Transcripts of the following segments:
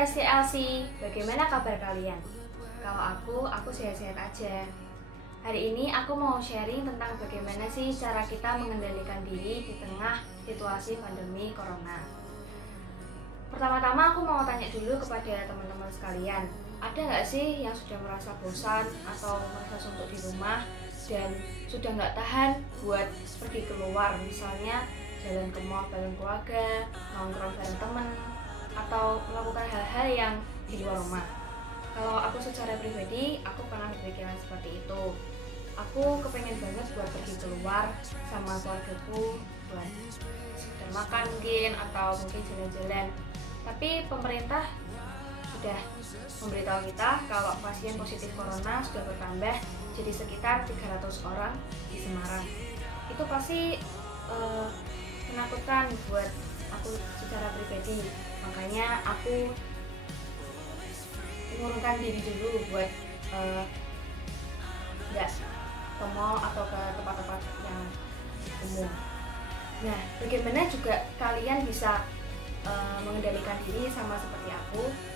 Sobat STLC, bagaimana kabar kalian? Kalau aku sehat-sehat aja. Hari ini aku mau sharing tentang bagaimana sih cara kita mengendalikan diri di tengah situasi pandemi corona. Pertama-tama aku mau tanya dulu kepada teman-teman sekalian, ada nggak sih yang sudah merasa bosan atau merasa suntuk di rumah dan sudah nggak tahan buat pergi keluar, misalnya jalan ke mall bareng keluarga, nongkrong bareng temen, atau melakukan hal-hal yang di luar rumah? Kalau aku secara pribadi, aku pernah berpikiran seperti itu. Aku kepengen banget buat pergi keluar sama keluargaku, buat sekedar makan mungkin, atau mungkin jalan-jalan. Tapi pemerintah sudah memberitahu kita kalau pasien positif corona sudah bertambah jadi sekitar 300 orang di Semarang. Itu pasti menakutkan buat aku secara pribadi. Makanya aku mengurungkan diri dulu buat nggak ke mall atau ke tempat-tempat yang umum. Nah, bagaimana juga kalian bisa mengendalikan diri sama seperti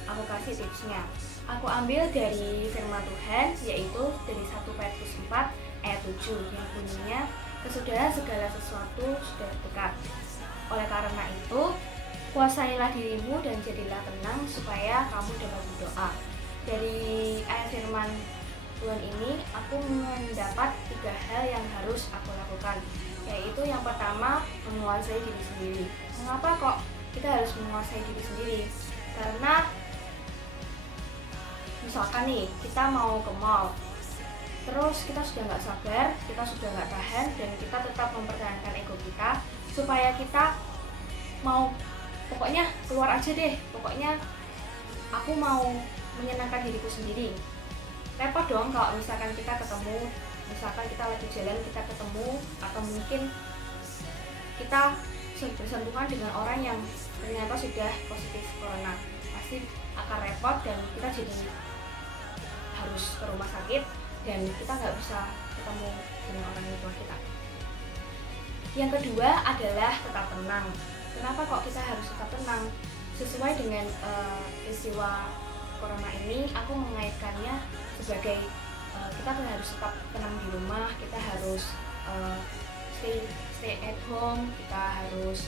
aku kasih tipsnya. Aku ambil dari firman Tuhan, yaitu dari 1 Petrus 4 ayat 7 yang bunyinya, kesudahan segala sesuatu sudah dekat. Oleh karena itu, kuasailah dirimu dan jadilah tenang supaya kamu dapat berdoa. Dari ayat firman Tuhan ini, aku mendapat 3 hal yang harus aku lakukan, yaitu yang pertama, menguasai diri sendiri. Mengapa kok kita harus menguasai diri sendiri? Karena misalkan nih, kita mau ke mall, terus kita sudah nggak sabar, kita sudah nggak tahan, dan kita tetap mempertahankan ego kita supaya kita mau pokoknya keluar aja deh, pokoknya aku mau menyenangkan diriku sendiri. Repot dong kalau misalkan kita ketemu, misalkan kita lagi jalan, kita ketemu, atau mungkin kita bersentuhan dengan orang yang ternyata sudah positif corona. Pasti akan repot dan kita jadi harus ke rumah sakit dan kita nggak bisa ketemu dengan orang tua kita. Yang kedua adalah tetap tenang. Kenapa kok kita harus tetap tenang? Sesuai dengan peristiwa corona ini, aku mengaitkannya sebagai kita harus tetap tenang di rumah, kita harus stay at home, kita harus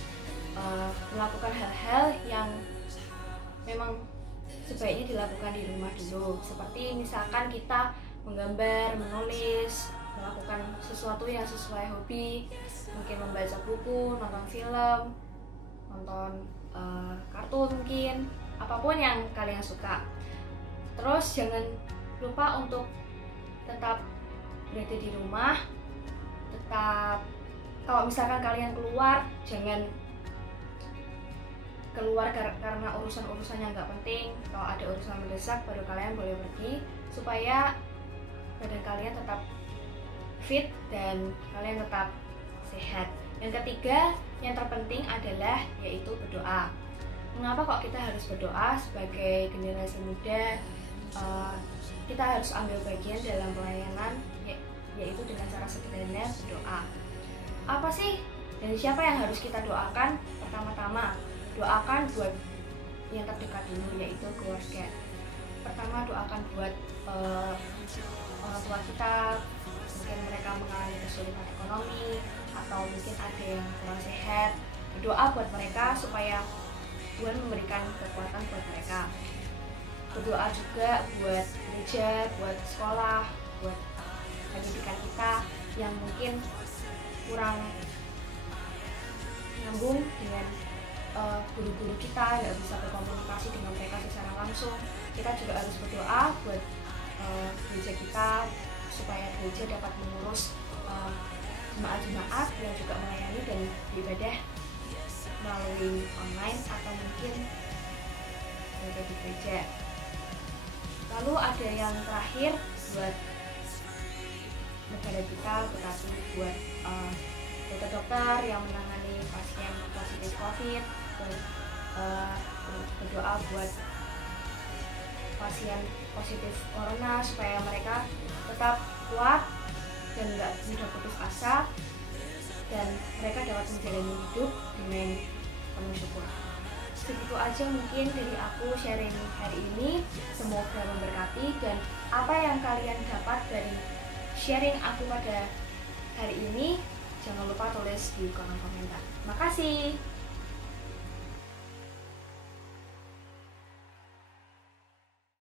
melakukan hal-hal yang memang sebaiknya dilakukan di rumah dulu. Seperti misalkan kita menggambar, menulis, melakukan sesuatu yang sesuai hobi, mungkin membaca buku, nonton film, nonton kartun mungkin, apapun yang kalian suka. Terus jangan lupa untuk tetap berada di rumah, tetap kalau misalkan kalian keluar, jangan keluar karena urusan-urusan yang nggak penting. Kalau ada urusan mendesak baru kalian boleh pergi, supaya badan kalian tetap fit dan kalian tetap sehat. Yang ketiga, yang terpenting adalah yaitu berdoa. Mengapa kok kita harus berdoa? Sebagai generasi muda, kita harus ambil bagian dalam pelayanan, yaitu dengan cara sederhana berdoa. Apa sih dan siapa yang harus kita doakan? Pertama-tama, doakan buat yang terdekat dulu, yaitu keluarga. Pertama, doakan buat orang tua kita, mungkin mereka mengalami kesulitan ekonomi atau mungkin ada yang kurang sehat. Berdoa buat mereka supaya Tuhan memberikan kekuatan buat mereka. Berdoa juga buat gereja, buat sekolah, buat pendidikan kita yang mungkin kurang nyambung dengan guru-guru kita, nggak bisa berkomunikasi dengan mereka secara langsung. Kita juga harus berdoa buat gereja kita supaya gereja dapat mengurus jemaat-jemaat yang juga melayani dan beribadah melalui online atau mungkin berada di gereja. Lalu ada yang terakhir buat negara kita, tetapi buat dokter-dokter yang menangani pasien positif COVID, dan berdoa buat pasien positif corona supaya mereka tetap kuat dan nggak mudah putus asa, dan mereka dapat menjalani hidup dengan penuh syukur. segitu aja mungkin dari aku sharing hari ini. Semoga memberkati, dan apa yang kalian dapat dari sharing aku pada hari ini jangan lupa tulis di kolom komentar. Makasih.